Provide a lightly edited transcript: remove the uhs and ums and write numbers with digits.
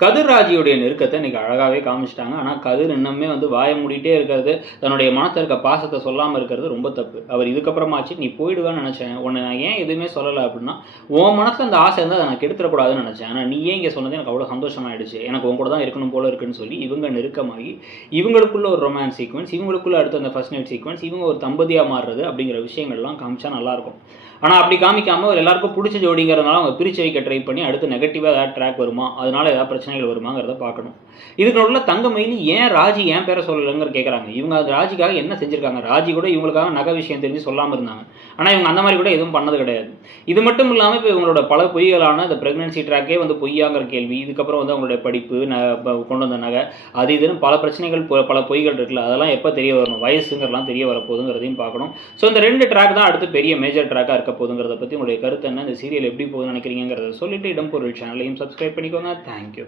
கதிர் ராஜியுடைய நெருக்கத்த இன்னைக்கு அழகாவே காமிச்சுட்டாங்க. ஆனா, கதிர் இன்னுமே வாய மூடிட்டே இருக்கிறது, தன்னுடைய மனத்தில இருக்க பாசத்த சொல்லாம இருக்கிறது ரொம்ப தப்பு. அவர் இதுக்கப்புறமாச்சு நீ போயிடுவேன்னு நெனச்சேன். உன்ன நான் ஏன் எதுவுமே சொல்லல அப்டின்னா, உன் மனசுல அந்த ஆசை இருந்தா அத நான் கெடுத்துறக்கூடாதுன்னு நெனச்சேன். ஆனா, நீ ஏன் இங்க சொன்னது எனக்கு அவ்வளோ சந்தோஷமாயிடுச்சு. எனக்கு உன் கூட தான் இருக்கணும் போல இருக்குன்னு சொல்லி இவங்க நெருக்கமாகி, இவங்களுக்குள்ள ஒரு ரொமான்ஸ் சீக்வென்ஸ், இவங்களுக்குள்ள அடுத்து அந்த ஃபர்ஸ்ட் நைட் சீக்வென்ஸ், இவங்க ஒரு தம்பதியா மாறுறது அப்படிங்கிற விஷயங்கள்லாம் காமிச்சா நல்லாயிருக்கும். ஆனா, அப்படி காமிக்காம எல்லாருக்கும் புடிச்ச ஜோடிங்கிறதுனால அவங்க பிரிச்சு வைக்க ட்ரை பண்ணி அடுத்து நெகட்டிவா ஏதாவது ட்ராக் வருமா? அதனால ஏதாவது பிரச்சனைகள் வருமாங்கிறத பார்க்கணும். இதுக்கு நடுவுல தங்கமயிலி ஏன் ராஜி என் பேர சொல்லலங்கிற கேட்குறாங்க. இவங்க அது ராஜிக்காக என்ன செஞ்சிருக்காங்க? ராஜி கூட இவங்களுக்காக நகை விஷயம் தெரிஞ்சு சொல்லாம இருந்தாங்க. ஆனா, இவங்க அந்த மாரி கூட எதுவும் பண்ணது கிடையாது. இது மட்டும் இல்லாம இப்ப இவங்களோட பல பொய்களான இந்த பிரெக்னன்சி ட்ராக்கே பொய்யாங்கிற கேள்வி, இதுக்கப்புறம் அவங்களுடைய படிப்பு, கொண்டு வந்த நகை, அது இதுன்னு பல பிரச்சனைகள் பல பொய்கள் இருக்குல்ல. அதெல்லாம் எப்ப தெரிய வரணும்? வயசுங்கிறதெல்லாம் தெரிய வரப்போகுதுங்கிறதையும் பார்க்கணும். ஸோ இந்த 2 ட்ராக் தான் அடுத்து பெரிய மேஜர் ட்ராக்கா இருக்க போகுதுங்கிறத பத்தி உங்களுடைய கருத்து என்ன? இந்த சீரியல் எப்படி போகுதுன்னு நினைக்கிறீங்கங்கிறத சொல்லிட்டு இடம்பொருள் சேனலையும் சப்ஸ்கிரைப் பண்ணிக்கோங்க. தேங்க்யூ.